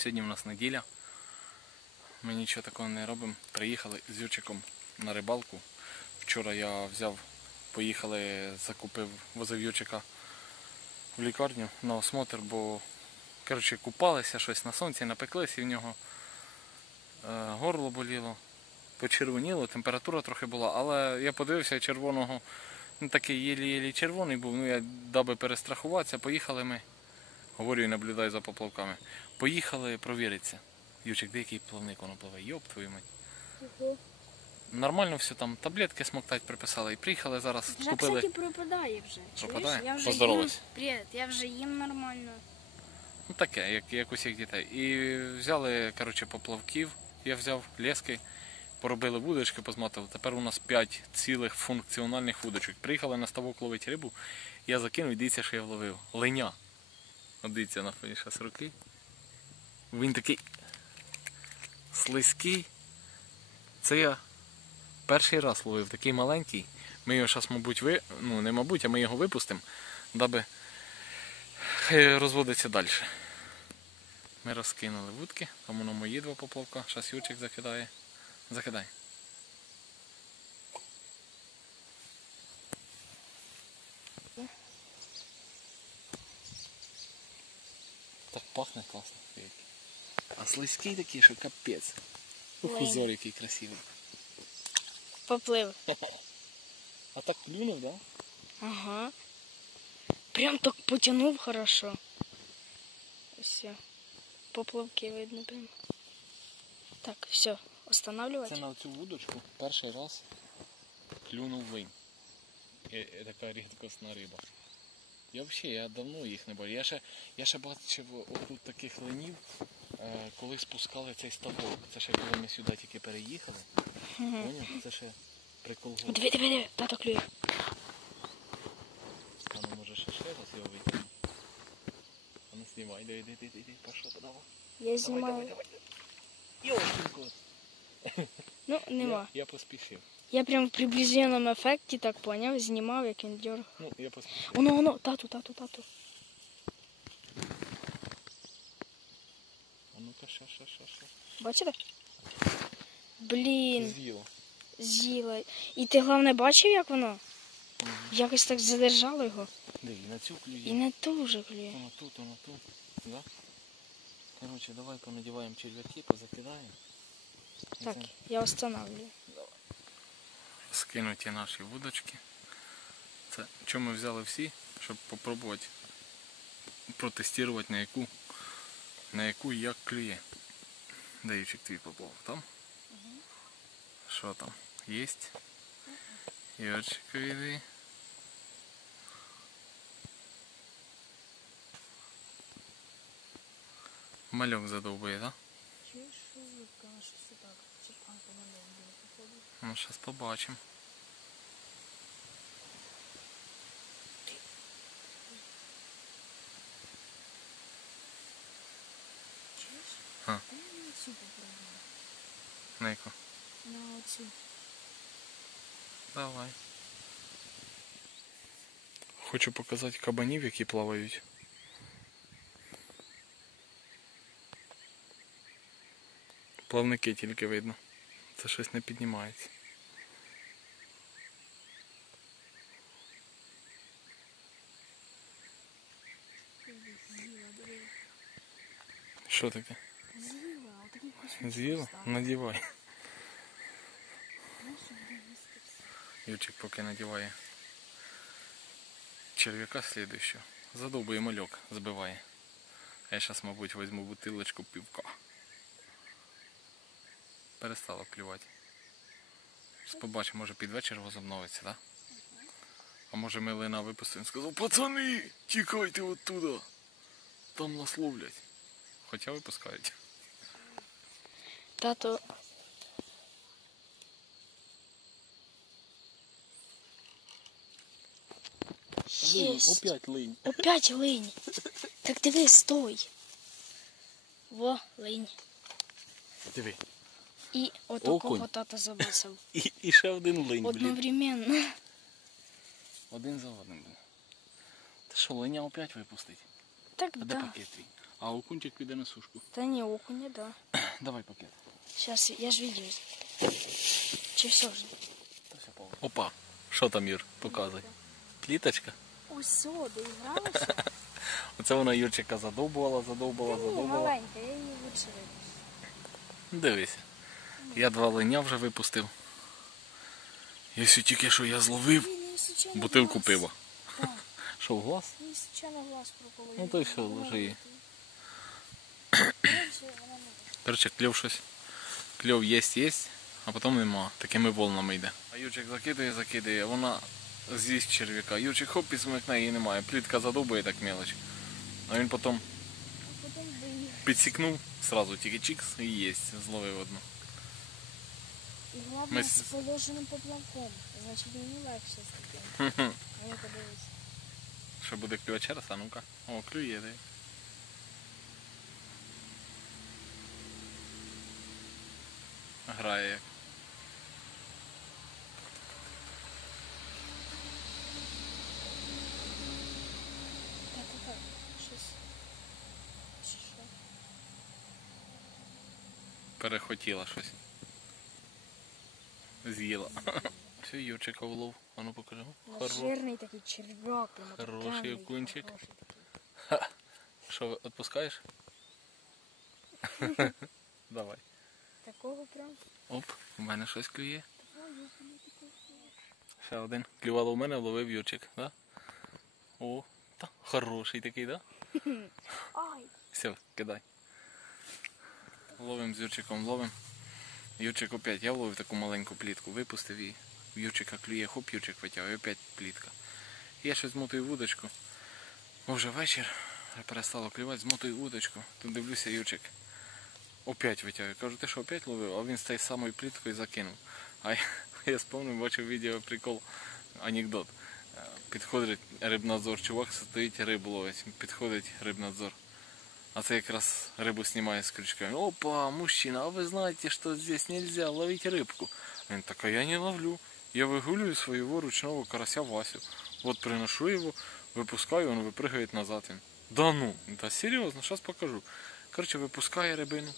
Сьогодні в нас неділя. Ми нічого такого не робимо. Приїхали з Юрчиком на рибалку. Вчора я поїхали, возив Юрчика в лікарню на осмотр, бо купалися щось на сонці, напеклись і в нього горло боліло, почервоніло, температура трохи була, але я подивився, червоного, такий єлі-єлі червоний був, я даби перестрахуватися, поїхали ми, говорю і наблюдаю за поплавками, поїхали провіритися. Юрчик, деякий плавник воно пливе, йоп твою мать. Нормально все там, таблетки смоктать приписали і приїхали зараз, вже, купили. Кстати, пропадає вже. Пропадає? Я вже Поздоровайся. Привіт, я вже їм нормально. Ну таке, як усіх дітей. І взяли, поплавків, я взяв лески, поробили вудочки, позматили. Тепер у нас 5 цілих функціональних вудочок. Приїхали на ставок ловити рибу, я закинув і дивіться, що я вловив. Линя. От дивіться, на фоні зараз руки. Він такий слизький. Це я перший раз ловив, такий маленький. Ми його зараз, мабуть, ми його випустимо, даби хай розводиться далі. Ми розкинули вудки, там воно мої 2 поплавка, зараз Юрчик закидає. Закидай. Так пахне класно. А слизький такий, що капець. Узор який красивий. Поплив. А так клюнув, да? Ага. Прям так потянув хорошо. Все. Поплавки видно прям. Так, все, останавливать. Це на цю вудочку перший раз клюнув линь. Така рідкісна риба. Я давно їх не бачив. Я ще бачив отут таких линів, коли спускали цей ставок. Це ще коли ми сюди тільки переїхали. Поняв? Це ще прикол. Диви, тато клює. А ну може ще раз його витягнути. А ну знімай, іди, пошла, подавай. Я знімаю. Давай. Йошкінко. Ну, нема. Я поспішив. Я прям в приближеному ефекті, так поняв, знімав, як він дьорг. Ну, я поспішив. Оно, тату. А ну-ка, ще. Бачите? Блін, З'їло. з'їла. І ти, головне, бачив, як воно? Угу. Якось так задержало його. Диви, на цю клює. І на ту вже клює. Воно тут. Да? Короче, давай понадіваємо черв'яки, позакидаємо. Так, я останавливаю. Скинуті наші вудочки. Це чому ми взяли всі, щоб попробувати протестувати на яку як клює. Де Юрчик твій поплав? Там? Що там? Єсть? Юрчик, іди. Мальок задовбує, так? Чуєш, що звука, щось так, чіпанка мальок буде походить. Ну, зараз побачимо. Чуєш? А. Я на цю попробую. На яку? На оцю. Давай. Хочу показати кабанів, які плавають. Плавники тільки видно. Це щось не піднімається. Що таке? З'їла, а такий кусочок. З'їла? Надівай. Юрчик поки надіває черв'яка слідуючого. Задовбує мальок, збиває. А я зараз, мабуть, візьму бутилочку півка. Перестало клювати. Зараз побачимо, може під вечір возобновиться, так? А може ми лина випустимо і сказав: пацани, тікайте оттуда, там нас ловлять. Хоча випускають. Тато. Опять линь. Опять линь. Так диви, стой. Во, линь. Диви. І отакого тата забасив. І ще один линь, блін. Одновременно. Один за одним. Ти що, линя опять випустить? Так, А де да. пакет твій? А окунчик піде на сушку. Та ні, окуня, да. Давай пакет. Зараз я ж відео. Чи все вже? Опа, що там, Юр, показуй. Пліточка. Ось, доігралася. Оце вона Юрчика задовбувала. Ні, маленька, я її лучше випущу. Дивися. Я 2 леня вже випустив. Якщо тільки що я зловив бутилку пива. Так. Що, в глаз? Їй случайно глаз прокололи. Ну то й все, ложи її. Короче, кльов щось. Кльов є, а потім нема. Такими волнами йде. А Юрчик закидає, вона з'їсть черв'яка. Юрчик хоп і смикне, її немає. Плітка задовбує так мелоч. А він потім підсікнув, сразу тільки чікс і єсть. Зловив одну. І головне з положеним поплавком. Значить мені легше з таким. А я подивись. Що буде клювати ще раз? А ну-ка. О, клює, дай. Грає як. Так. Щось. Чи що? Перехотіла щось. З'їла. Все, Юрчика улов. А ну покажи. Жирний такий черв'як. Хороший окунчик. Хороший такий. Що, відпускаєш? Давай. Такого прям. Оп, у мене щось клює. Ще один. Клювало у мене, вловив Юрчик, да? О, та, хороший такий, да? Ай! Все, кидай. Ловим з Юрчиком, ловим. Юрчик опять, я вловив таку маленьку плітку, випустив її. В Юрчика клює, хоп, Юрчик витягує, опять плітка. Я щось змотую вудочку. Вже вечір, перестало клювати, змотую вудочку. Тут дивлюся, Юрчик опять витягує. Кажу, ти що, опять ловив? А він з тією самою пліткою закинув. А я спомнив, бачив відео, прикол, анекдот. Підходить рибнадзор, чувак стоїть, рибу ловить. Підходить рибнадзор. А це якраз рибу знімає з крючками. Опа, мужчина, а ви знаєте, що здесь нельзя ловить рибку? Він так, а я не ловлю. Я выгуливаю своего ручного карася Васю. Вот приношу его, выпускаю, он выпрыгивает назад. Він, да ну, да серйозно, зараз покажу. Короче, випускає рибину.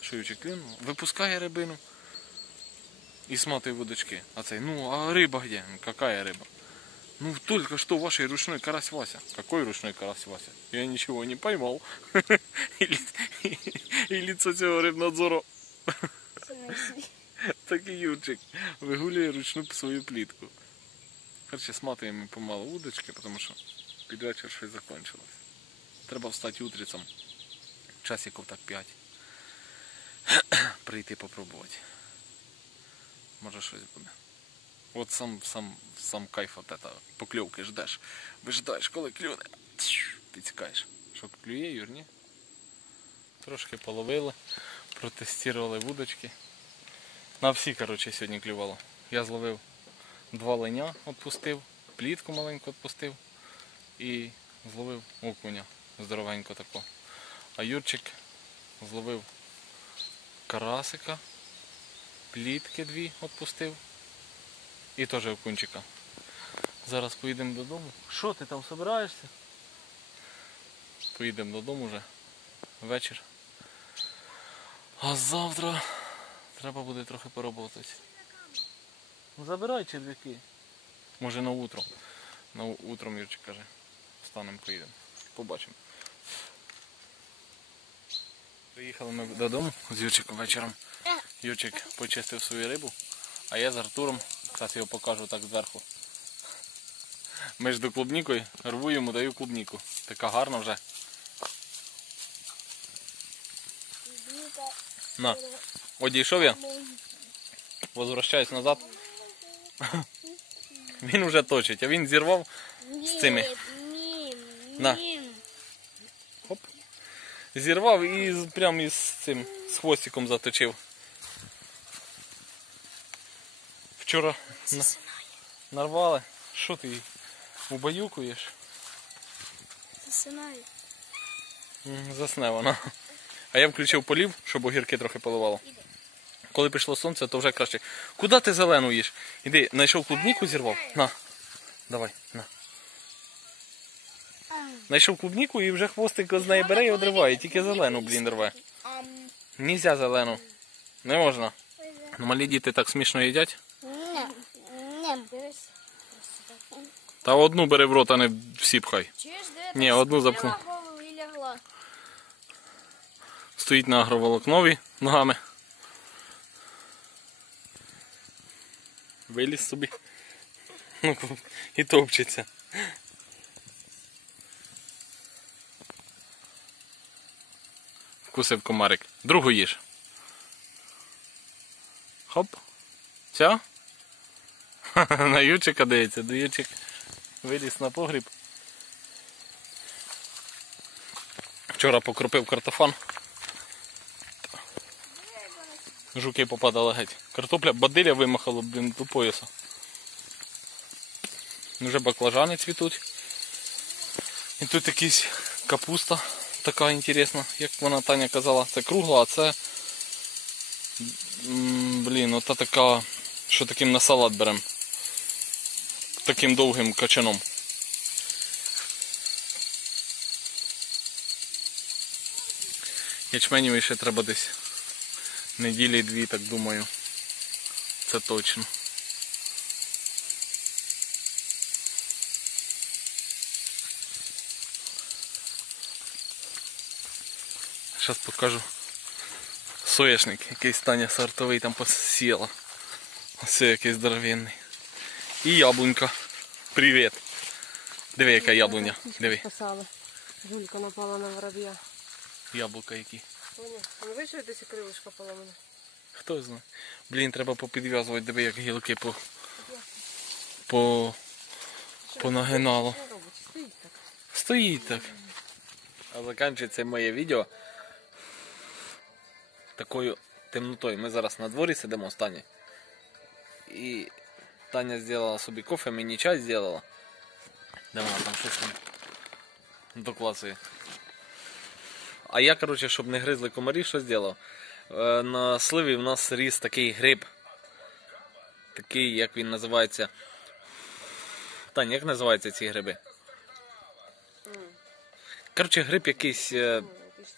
Шуючи клюнув. Випускає рибину. І сматує вудочки. А цей, ну, а рыба где? Какая рыба? Ну, только что ваш ручной карась Вася. Какой ручной карась Вася? Я ничего не поймал. І лицо цього рибнадзору. Такий Юрчик вигулює ручну свою плітку. Короче, сматуємо помалу удочки, тому що під вечір щось закінчилось. Треба встати утрицем. Часиків так 5. Прийти попробувати. Може щось буде. От сам кайф от этого покльовки ждеш. Вижидаєш, коли клюне. Підсікаєш. Що, клює, Юр, ні? Трошки половили, протестували вудочки. На всі, коротше, сьогодні клювало. Я зловив 2 леня, відпустив, плітку маленьку відпустив і зловив окуня здоровенько тако. А Юрчик зловив карасика, плітки 2 відпустив і теж окунчика. Зараз поїдемо додому. Що ти там збираєшся? Поїдемо додому вже. Вечір. А завтра треба буде трохи поработати. Забирай черв'яки. Може на утро. На утром Юрчик каже. Встанемо, поїдемо. Побачимо. Приїхали ми додому з Юрчиком вечором. Юрчик почистив свою рибу, а я з Артуром, зараз його покажу так зверху. Між клубнікою рву йому, даю клубніку. Така гарна вже. На, одійшов я, возвращаюсь назад. Він вже точить, а він зірвав з цими. На. Хоп. Зірвав і прямо із цим, з хвостиком заточив. Вчора нарвали. Що ти її убаюкуєш? Засинаю. Засне вона. А я включив полів, щоб огірки трохи поливало. Коли пішло сонце, то вже краще. Куди ти зелену їш? Іди, знайшов клубніку, зірвав. На. Давай, на. Знайшов клубніку і вже хвостик з неї бере і одриває. Тільки зелену, блін, рве. Нельзя зелену. Не можна. Ну, малі діти так смішно їдять. Та одну бери в рот, а не всі пхай. Ні, одну запхну. Стоїть на агроволокнові ногами. Виліз собі. Ну, і топчеться. Вкусив комарик. Другу їж. Хоп. Все? На Ючика дивиться. Ючик виліз на погріб. Вчора покропив картофан. Жуки попадали геть. Картопля бадиля вимахала, блін, до пояса. Вже баклажани цвітуть. І тут якась капуста така інтересна, як вона Таня казала. Це кругла, а це, блін, ота така, що таким на салат беремо. Таким довгим качаном. Ячменів ще треба десь неділі-дві, так думаю. Це точно. Зараз покажу соняшник, якийсь Таня сортовий там посіяла. Ось якийсь здоровенний. І яблунька. Привіт. Диви, яка яблуня. Диви. Жулька напала на вороб'я. Яблука які. Поняв? А не вийшов десь крилишко поломане? Хто знає. Блін, треба попідв'язувати, диви, як гілки понагинало. Що робить? Стоїть так. Стоїть так. А закінчується моє відео такою темнотою. Ми зараз на дворі сидимо з Тані. І Таня зробила собі кофе, мені чай зробила. Де вона там щось там докласує. А я, коротше, щоб не гризли комарі, що зробив? На сливі в нас ріс такий гриб. Такий, як він називається. Таня, як називаються ці гриби? Коротше, гриб якийсь, Ти ж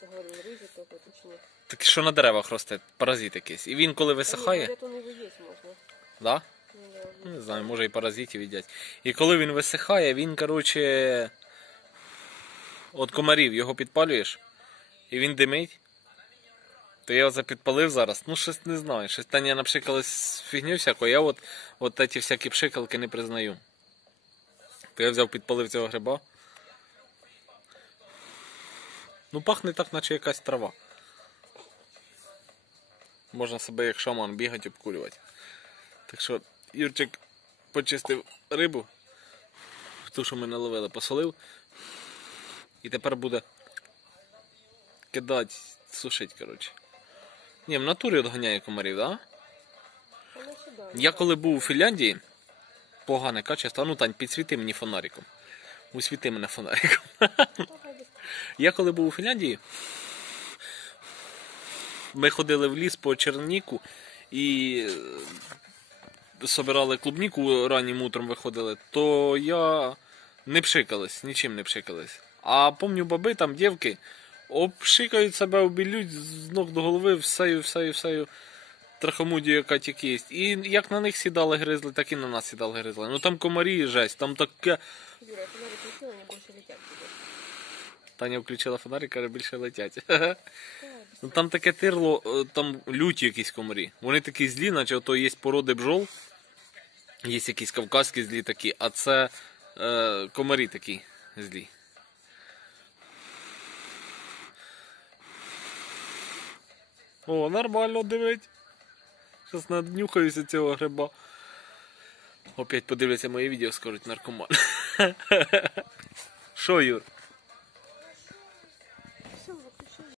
говорив, рижі тільки, ти чи ні? такий, що на деревах росте, паразит якийсь. І він коли висихає... Говорять, он його їсть можна. Да? Ну, да. Не знаю, може і паразитів їдять. І коли він висихає, він, коротше, от комарів його підпалюєш, і він димить. То я оце підпалив зараз, ну щось не знаю, щось Таня напшикалась фігню всяку, я от ці всякі пшикалки не признаю. То я взяв, підпалив цього гриба. Ну пахне так, наче якась трава. Можна себе як шаман бігати, обкурювати. Так що Юрчик почистив рибу, ту, що ми наловили, посолив. І тепер буде кидати, сушити, коротше. Ні, в натурі відганяє комарів, так? Да? Вона сюди. Я коли був у Фінляндії, погане качество, ну Тань, підсвіти мені фонариком. Усвіти мене фонариком. Я коли був у Фінляндії, ми ходили в ліс по черніку і собирали клубніку, раннім утром виходили, то я не пшикались, нічим не пшикались. А помню, баби, там дівки, обшикають себе, обілють з ног до голови, всею трахомудію, яка тільки є. І як на них сідали гризли, так і на нас сідали гризли. Ну там комарі, жесть, там таке... Юра, фонарик включила, вони більше летять будуть. Таня включила фонарик, каже, більше летять. Ну там таке тирло, там люті якісь комарі. Вони такі злі, наче ото є породи бджол, є якісь кавказькі злі такі, а це комарі такі злі. О, нормально дивить. Зараз наднюхаюся цього гриба. Опять подивляться моє відео, скажуть наркоман. Що, Юр?